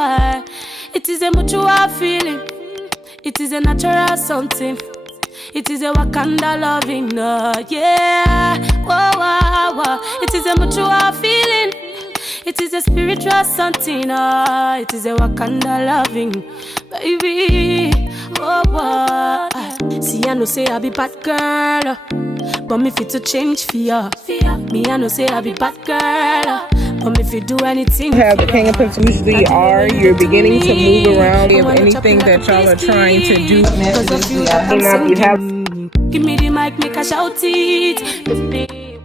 It is a mutual feeling. It is a natural something. It is a Wakanda loving, yeah. Whoa, whoa, whoa. It is a mutual feeling. It is a spiritual something, it is a Wakanda loving, baby. Oh, whoa. See, I know say I be bad girl, but me fit to change for ya. Me, I know say I be bad girl, but me fit do anything. Have the King of Pentacles usually are. You're beginning to move around of anything that y'all are trying to do. Give me the mic, make a shout it.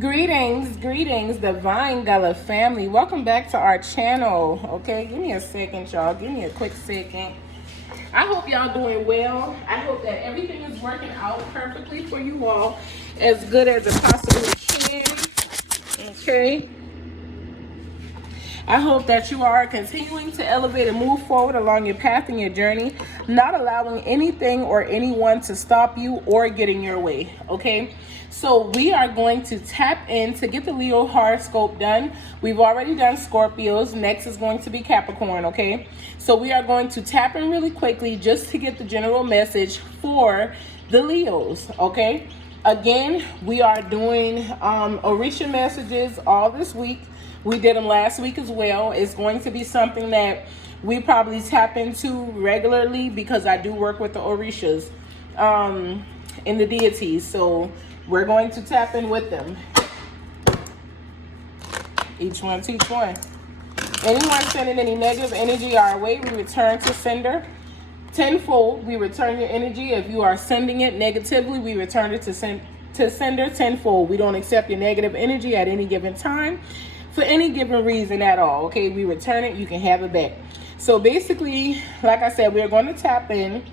Greetings, Divine Gullah family. Welcome back to our channel. Okay, give me a second, y'all. Give me a quick second. I hope y'all doing well. I hope that everything is working out perfectly for you all, as good as it possibly can. Okay. I hope that you are continuing to elevate and move forward along your path and your journey, not allowing anything or anyone to stop you or get in your way, okay? So we are going to tap in to get the Leo horoscope done. We've already done Scorpios. Next is going to be Capricorn, okay? So we are going to tap in really quickly just to get the general message for the Leos, okay? Again, we are doing Orisha messages all this week. We did them last week as well. It's going to be something that we probably tap into regularly because I do work with the Orishas and the deities. So we're going to tap in with them. Each one teach one. Anyone sending any negative energy our way, we return to sender tenfold. We return your energy. If you are sending it negatively, we return it to sender tenfold. We don't accept your negative energy at any given time, for any given reason at all, okay? We return it, you can have it back. So basically, like I said, we're going to tap in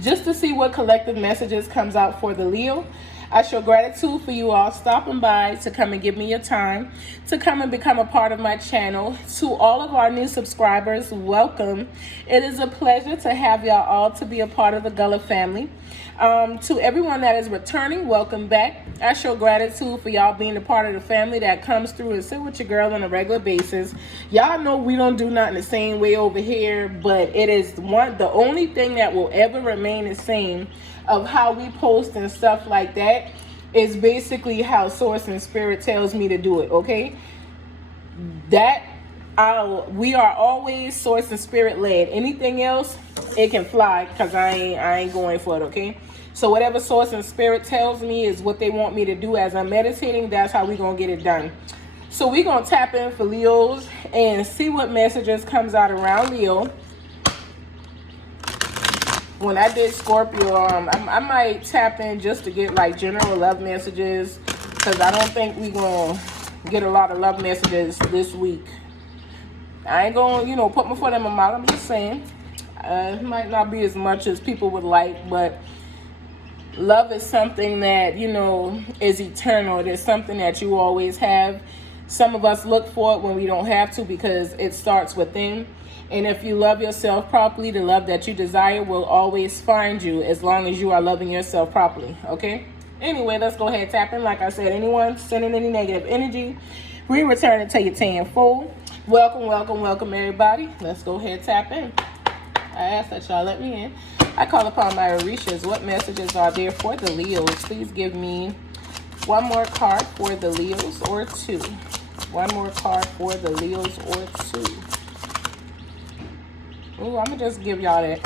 just to see what collective messages comes out for the Leo. I show gratitude for you all stopping by to come and give me your time, to come and become a part of my channel. To all of our new subscribers, welcome. It is a pleasure to have y'all all to be a part of the Gullah family. To everyone that is returning, welcome back. I show gratitude for y'all being a part of the family that comes through and sit with your girl on a regular basis. Y'all know we don't do nothing the same way over here, but it is the only thing that will ever remain the same of how we post and stuff like that is basically how Source and Spirit tells me to do it, okay? We are always Source and Spirit led. Anything else, it can fly because I ain't going for it, okay? So whatever Source and Spirit tells me is what they want me to do as I'm meditating. That's how we gonna get it done. So we gonna tap in for Leos and see what messages comes out around Leo. When I did Scorpio, I might tap in just to get like general love messages, because I don't think we gonna get a lot of love messages this week. I ain't gonna, put my foot in my mouth. I'm just saying, it might not be as much as people would like, but love is something that, is eternal. It is something that you always have. Some of us look for it when we don't have to because it starts within. And if you love yourself properly, the love that you desire will always find you as long as you are loving yourself properly, okay? Anyway, let's go ahead and tap in. Like I said, anyone sending any negative energy, we return it to you tenfold. Welcome, everybody. Let's go ahead and tap in. I ask that y'all let me in. I call upon my Orishas. What messages are there for the Leos? Please give me one more card for the Leos or two. One more card for the Leos or two. Ooh, I'm going to just give y'all that.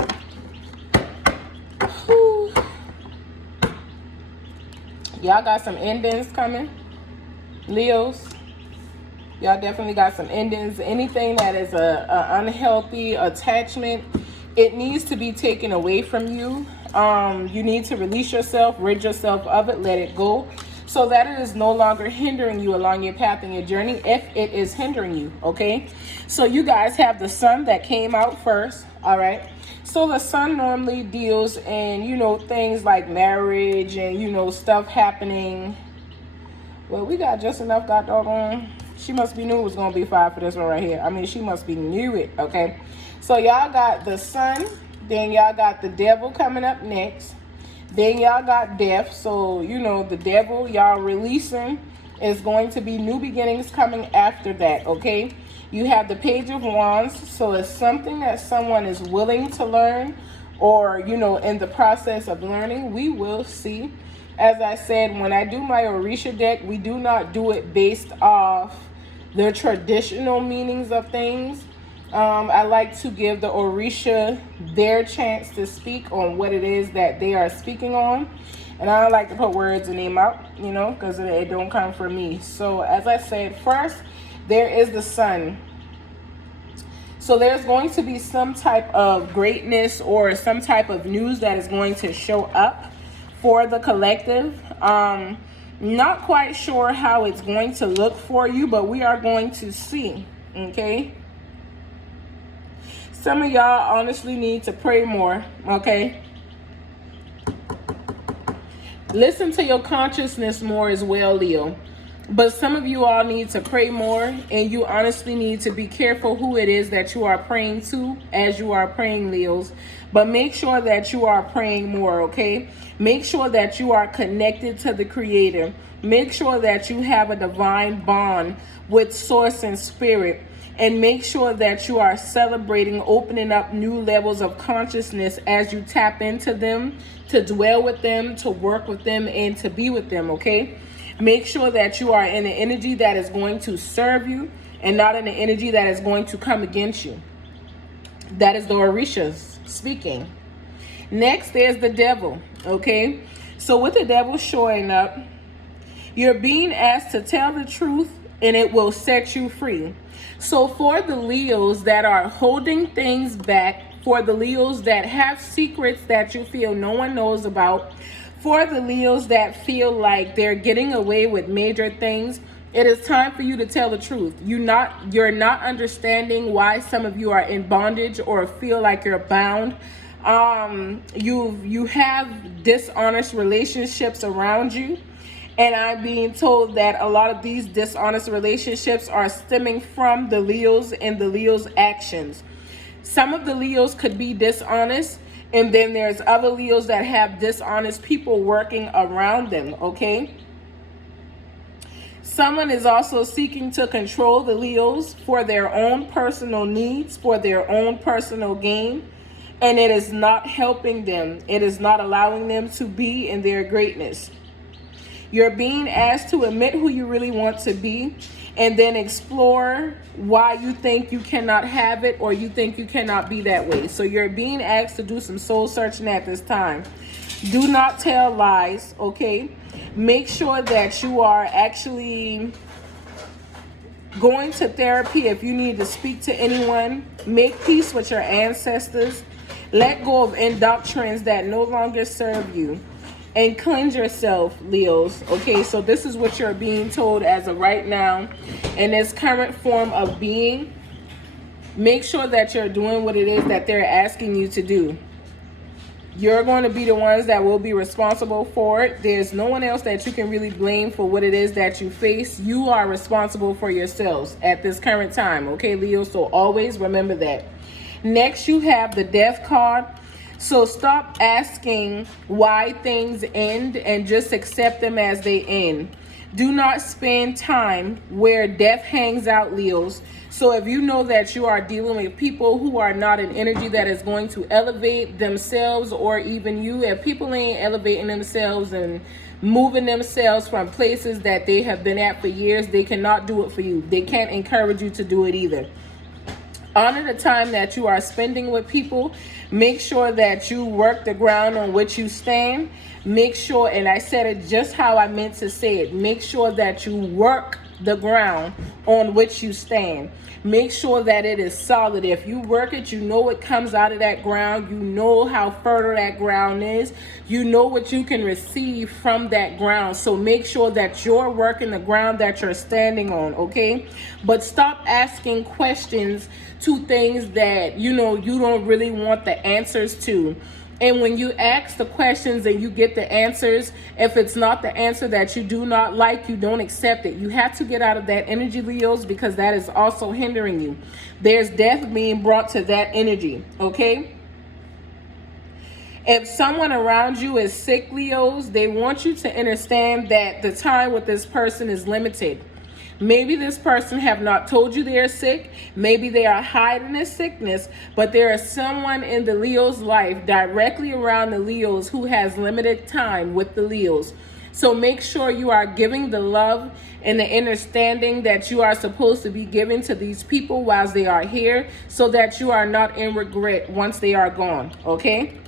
Whew. Y'all got some endings coming. Leos, y'all definitely got some endings. Anything that is a unhealthy attachment, it needs to be taken away from you. You need to release yourself, rid yourself of it, let it go, so that it is no longer hindering you along your path and your journey, if it is hindering you, okay? So you guys have the sun that came out first, all right? So the sun normally deals in, things like marriage and, stuff happening. Well, we got just enough got doggone. She must be knew it was going to be 5 for this one right here. I mean, she must be knew it, okay? So y'all got the sun, then y'all got the devil coming up next. Then y'all got death. So, the devil y'all releasing is going to be new beginnings coming after that, okay? You have the Page of Wands, so it's something that someone is willing to learn, or, you know, in the process of learning. We will see. As I said, when I do my Orisha deck, we do not do it based off the traditional meanings of things. I like to give the Orisha their chance to speak on what it is that they are speaking on. And I don't like to put words in their mouth, you know, because it don't come from me. So as I said, first, there is the sun. So there's going to be some type of greatness or some type of news that is going to show up for the collective. Not quite sure how it's going to look for you, but we are going to see, okay? Some of y'all honestly need to pray more, okay? Listen to your consciousness more as well, Leo. But some of you all need to pray more, and you honestly need to be careful who it is that you are praying to as you are praying, Leos. But make sure that you are praying more, okay? Make sure that you are connected to the Creator. Make sure that you have a divine bond with Source and Spirit. And make sure that you are celebrating opening up new levels of consciousness as you tap into them, to dwell with them, to work with them, and to be with them, okay? Make sure that you are in an energy that is going to serve you and not in an energy that is going to come against you. That is the Orishas speaking. Next, there's the devil, okay? So with the devil showing up, you're being asked to tell the truth and it will set you free. So for the Leos that are holding things back, for the Leos that have secrets that you feel no one knows about, for the Leos that feel like they're getting away with major things, it is time for you to tell the truth. You're not understanding why some of you are in bondage or feel like you're bound. You have dishonest relationships around you. And I'm being told that a lot of these dishonest relationships are stemming from the Leos and the Leos' actions. Some of the Leos could be dishonest, and then there's other Leos that have dishonest people working around them, okay? Someone is also seeking to control the Leos for their own personal needs, for their own personal gain, and it is not helping them. It is not allowing them to be in their greatness. You're being asked to admit who you really want to be and then explore why you think you cannot have it or you think you cannot be that way. So you're being asked to do some soul searching at this time. Do not tell lies, okay? Make sure that you are actually going to therapy if you need to speak to anyone. Make peace with your ancestors. Let go of indoctrines that no longer serve you. And cleanse yourself, Leos. Okay, so this is what you're being told as of right now in this current form of being. Make sure that you're doing what it is that they're asking you to do. You're going to be the ones that will be responsible for it. There's no one else that you can really blame for what it is that you face. You are responsible for yourselves at this current time. Okay, Leo, so always remember that. Next, you have the Death card. So stop asking why things end and just accept them as they end. Do not spend time where death hangs out, Leos. So if you know that you are dealing with people who are not an energy that is going to elevate themselves, or even you, if people ain't elevating themselves and moving themselves from places that they have been at for years, they cannot do it for you. They can't encourage you to do it either. Honor the time that you are spending with people. Make sure that you work the ground on which you stand. Make sure, and I said it just how I meant to say it, make sure that you work the ground on which you stand. Make sure that it is solid. If you work it, you know what comes out of that ground. You know how fertile that ground is. You know what you can receive from that ground. So make sure that you're working the ground that you're standing on, okay? But stop asking questions to things that, you know, you don't really want the answers to. And when you ask the questions and you get the answers, if it's not the answer that you do not like, you don't accept it. You have to get out of that energy, Leos, because that is also hindering you. There's death being brought to that energy, okay? If someone around you is sick, Leos, they want you to understand that the time with this person is limited. Maybe this person have not told you they're sick. Maybe they are hiding a sickness, but there is someone in the Leo's life directly around the Leos who has limited time with the Leos. So make sure you are giving the love and the understanding that you are supposed to be giving to these people whilst they are here, so that you are not in regret once they are gone, okay?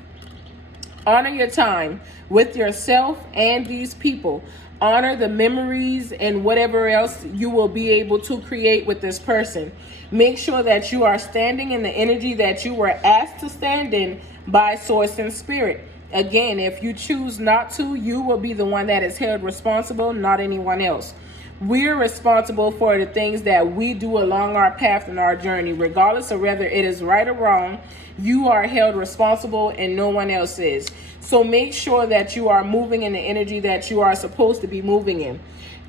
Honor your time with yourself and these people. Honor the memories and whatever else you will be able to create with this person. Make sure that you are standing in the energy that you were asked to stand in by Source and Spirit. Again, if you choose not to, you will be the one that is held responsible, not anyone else. We're responsible for the things that we do along our path and our journey, regardless of whether it is right or wrong. You are held responsible and no one else is. So make sure that you are moving in the energy that you are supposed to be moving in.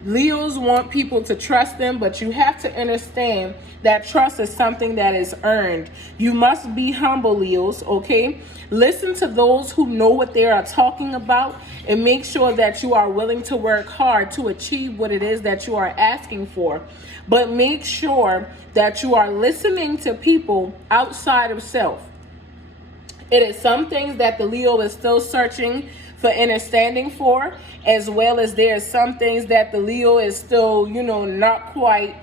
Leos want people to trust them, but you have to understand that trust is something that is earned. You must be humble, Leos, okay? Listen to those who know what they are talking about, and make sure that you are willing to work hard to achieve what it is that you are asking for. But make sure that you are listening to people outside of self. It is some things that the Leo is still searching for understanding for, as well as there are some things that the Leo is still, not quite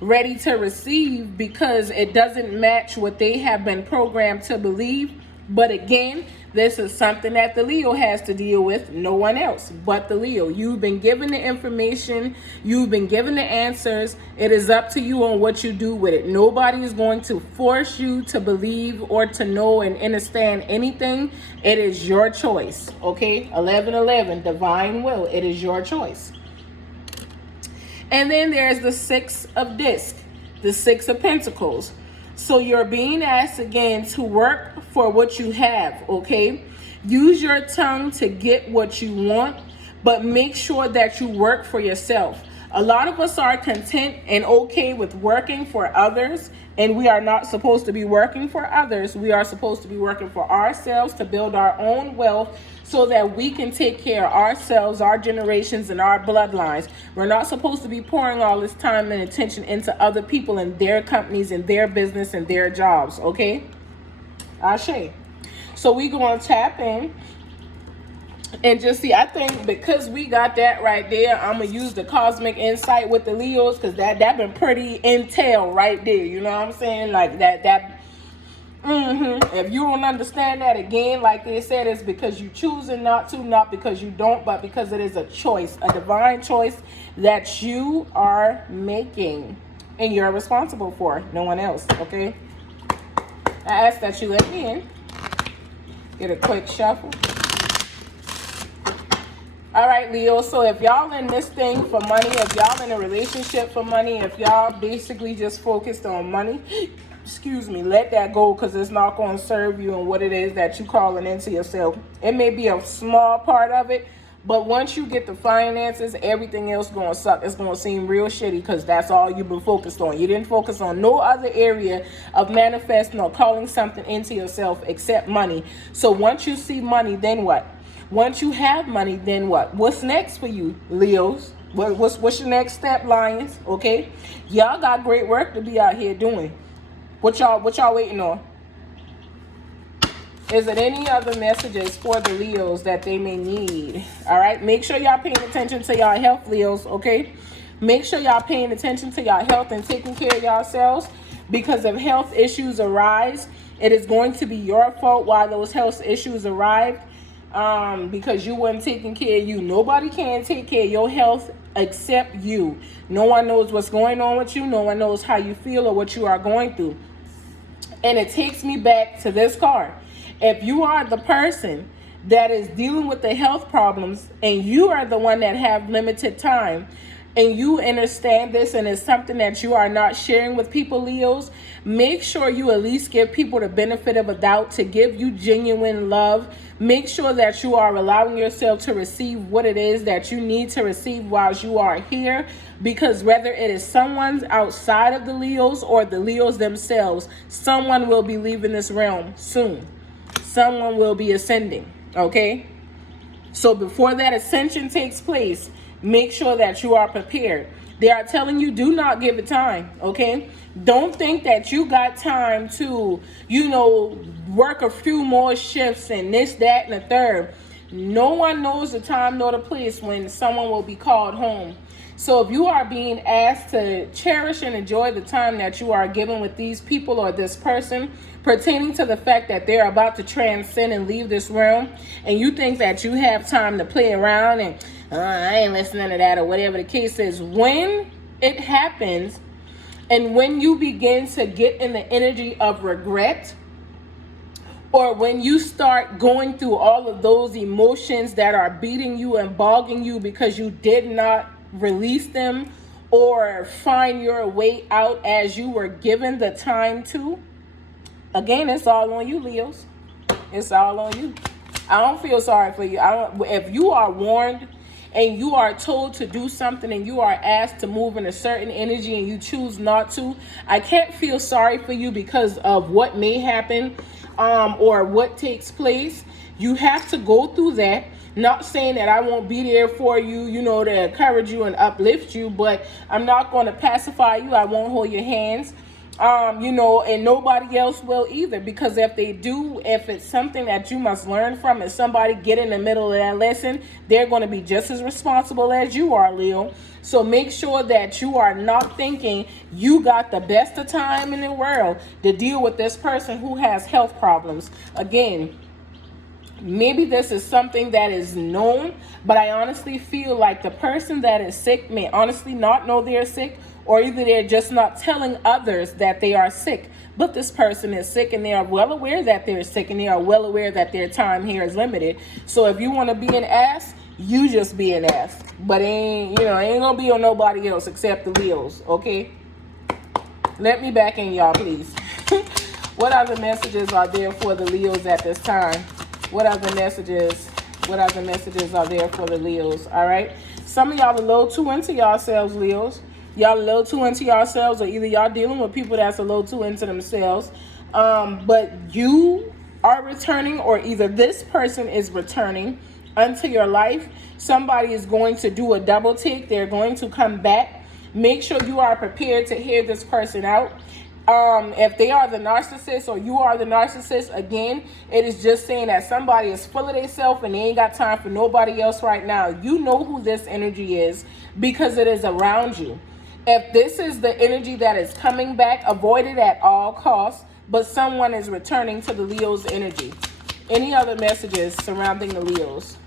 ready to receive because it doesn't match what they have been programmed to believe. But again, this is something that the Leo has to deal with, no one else but the Leo. You've been given the information, you've been given the answers. It is up to you on what you do with it. Nobody is going to force you to believe or to know and understand anything. It is your choice, okay? 1111, divine will. It is your choice. And then there's the Six of Discs, the Six of Pentacles. So you're being asked again to work for what you have, okay? Use your tongue to get what you want, but make sure that you work for yourself. A lot of us are content and okay with working for others, and we are not supposed to be working for others. We are supposed to be working for ourselves to build our own wealth so that we can take care of ourselves, our generations, and our bloodlines. We're not supposed to be pouring all this time and attention into other people and their companies and their business and their jobs, okay? Ashe. So we're going to tap in and just see. I think because we got that right there, I'm going to use the cosmic insight with the Leos, because that been pretty intel right there. You know what I'm saying? Like that. If you don't understand that, again, like they said, it's because you choosing not to, not because you don't, but because it is a choice, a divine choice that you are making and you're responsible for, no one else, okay? I ask that you let me in. Get a quick shuffle. All right, Leo, so if y'all in this thing for money, if y'all in a relationship for money, if y'all basically just focused on money, let that go, because it's not going to serve you and what it is that you calling into yourself. It may be a small part of it, but once you get the finances, everything else going to suck. It's going to seem real shitty because that's all you've been focused on. You didn't focus on no other area of manifesting or calling something into yourself except money. So once you see money, then what? Once you have money, then what? What's next for you, Leos? What's your next step, Lions? Okay? Y'all got great work to be out here doing. What y'all waiting on? Is it any other messages for the Leos that they may need? All right. Make sure y'all paying attention to y'all health, Leos. Okay. Make sure y'all paying attention to y'all health and taking care of yourselves, because if health issues arise, it is going to be your fault why those health issues arrived. Because you weren't taking care of you. Nobody can take care of your health except you. No one knows what's going on with you. No one knows how you feel or what you are going through. And it takes me back to this card. If you are the person that is dealing with the health problems and you are the one that have limited time, and you understand this and it's something that you are not sharing with people, Leos, make sure you at least give people the benefit of a doubt to give you genuine love. Make sure that you are allowing yourself to receive what it is that you need to receive while you are here, because whether it is someone's outside of the Leos or the Leos themselves, someone will be leaving this realm soon. Someone will be ascending, okay? So before that ascension takes place, make sure that you are prepared, They are telling you, do not give it time, okay? Don't think that you got time to, work a few more shifts and this, that, and the third. No one knows the time nor the place when someone will be called home. So if you are being asked to cherish and enjoy the time that you are given with these people or this person, pertaining to the fact that they're about to transcend and leave this realm, and you think that you have time to play around and I ain't listening to that or whatever the case is, when it happens and when you begin to get in the energy of regret, or when you start going through all of those emotions that are beating you and bogging you because you did not release them or find your way out as you were given the time to, again, it's all on you, Leos. It's all on you. I don't feel sorry for you. If you are warned and you are told to do something and you are asked to move in a certain energy and you choose not to, I can't feel sorry for you because of what may happen or what takes place. You have to go through that. Not saying that I won't be there for you, to encourage you and uplift you, but I'm not going to pacify you. I won't hold your hands, and nobody else will either, because if they do, if it's something that you must learn from, and somebody get in the middle of that lesson, they're going to be just as responsible as you are, Leo. So make sure that you are not thinking you got the best of time in the world to deal with this person who has health problems. Again, maybe this is something that is known, but I honestly feel like the person that is sick may honestly not know they're sick, or either they're just not telling others that they are sick. But this person is sick and they are well aware that they're sick and they are well aware that their time here is limited. So if you want to be an ass, you just be an ass. But ain't gonna be on nobody else except the Leos, okay? Let me back in, y'all, please. What other messages are there for the Leos at this time? What other messages are there for the Leos? All right. Some of y'all a little too into yourselves, Leos. Y'all a little too into yourselves, or either y'all dealing with people that's a little too into themselves. But you are returning, or either this person is returning unto your life. Somebody is going to do a double take. They're going to come back. Make sure you are prepared to hear this person out. If they are the narcissist or you are the narcissist, again, it is just saying that somebody is full of themselves and they ain't got time for nobody else right now. You know who this energy is because it is around you. If this is the energy that is coming back, avoid it at all costs, but someone is returning to the Leo's energy. Any other messages surrounding the Leos?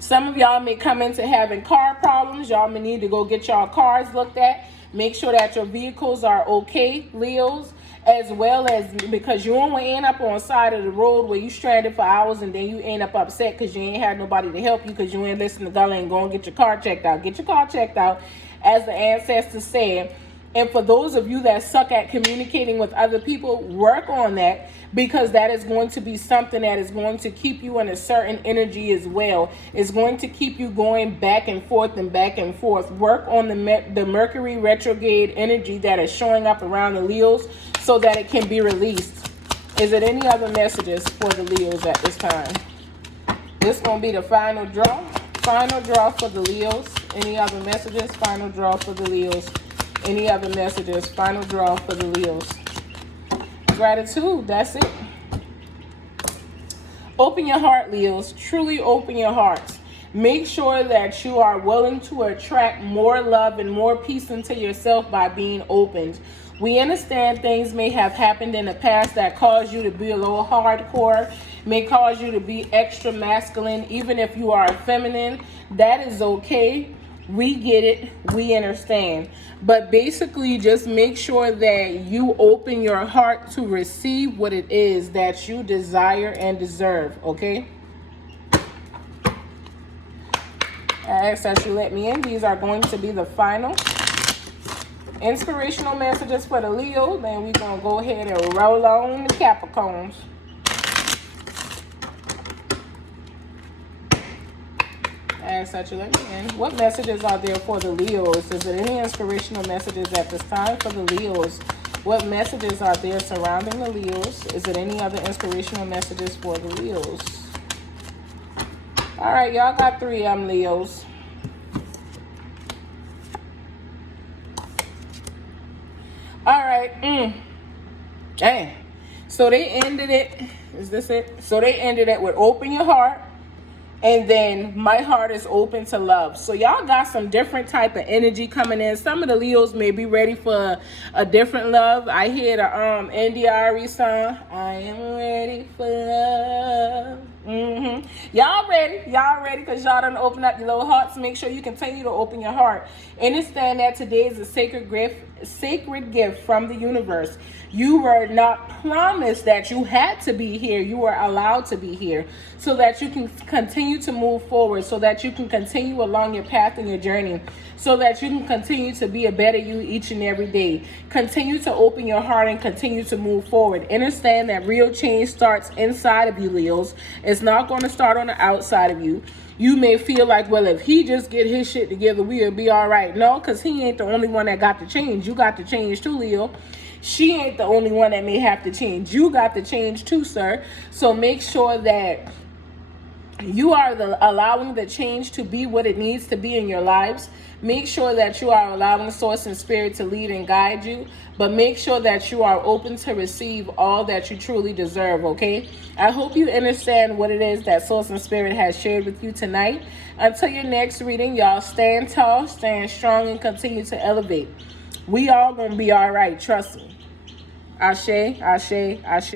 Some of y'all may come into having car problems. Y'all may need to go get y'all cars looked at. Make sure that your vehicles are okay, Leos, as well as, because you don't want to end up on the side of the road where you stranded for hours and then you end up upset because you ain't had nobody to help you because you ain't listening to Gullah and go and get your car checked out. Get your car checked out, as the ancestors said. And for those of you that suck at communicating with other people, work on that, because that is going to be something that is going to keep you in a certain energy as well. It's going to keep you going back and forth and back and forth. Work on the Mercury retrograde energy that is showing up around the Leos so that it can be released. Is there any other messages for the Leos at this time? This is going to be the final draw. Final draw for the Leos. Any other messages? Final draw for the Leos. Any other messages? Final draw for the Leos. Gratitude. That's it. Open your heart, Leos. Truly open your hearts. Make sure that you are willing to attract more love and more peace into yourself by being opened. We understand things may have happened in the past that caused you to be a little hardcore, may cause you to be extra masculine, even if you are feminine. That is okay. We get it. We understand. But basically, just make sure that you open your heart to receive what it is that you desire and deserve, okay? I ask that you let me in. These are going to be the final inspirational messages for the Leo. Then we're going to go ahead and roll on the Capricorns. Ask that you let me in. What messages are there for the Leos? Is there any inspirational messages at this time for the Leos? What messages are there surrounding the Leos? Is there any other inspirational messages for the Leos? All right, y'all got 3 Leos. Dang. So they ended it. Is this it? So they ended it with open your heart. And then my heart is open to love. So y'all got some different type of energy coming in. Some of the Leos may be ready for a different love. I hear the NDRE song. I am ready for love. Y'all ready? Y'all ready? Because y'all done open up your little hearts. Make sure you continue to open your heart. Understand that today is a sacred gift from the universe. You were not promised that you had to be here. You were allowed to be here so that you can continue to move forward, so that you can continue along your path and your journey, so that you can continue to be a better you each and every day. Continue to open your heart and continue to move forward. Understand that real change starts inside of you, Leos. It's not going to start on the outside of you. You may feel like, well, if he just get his shit together, we'll be all right. No, because he ain't the only one that got to change. You got to change too, Leo. She ain't the only one that may have to change. You got to change too, sir. So make sure that you are allowing the change to be what it needs to be in your lives. Make sure that you are allowing Source and Spirit to lead and guide you. But make sure that you are open to receive all that you truly deserve, okay? I hope you understand what it is that Source and Spirit has shared with you tonight. Until your next reading, y'all stand tall, stand strong, and continue to elevate. We all gonna be all right, trust me. Ashe, ashe, ashe.